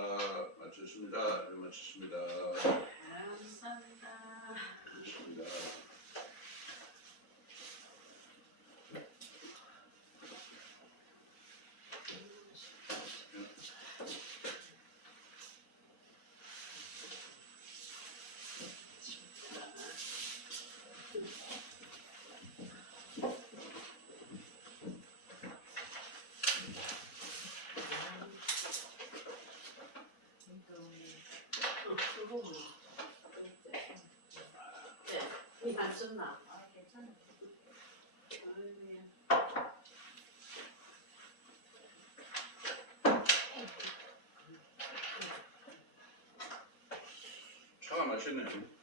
마쳤습니다. 마쳤습니다. 감사합니다. 마쳤습니다. 네, 안 썼나? 아, 괜찮아. 차가 맛있네요.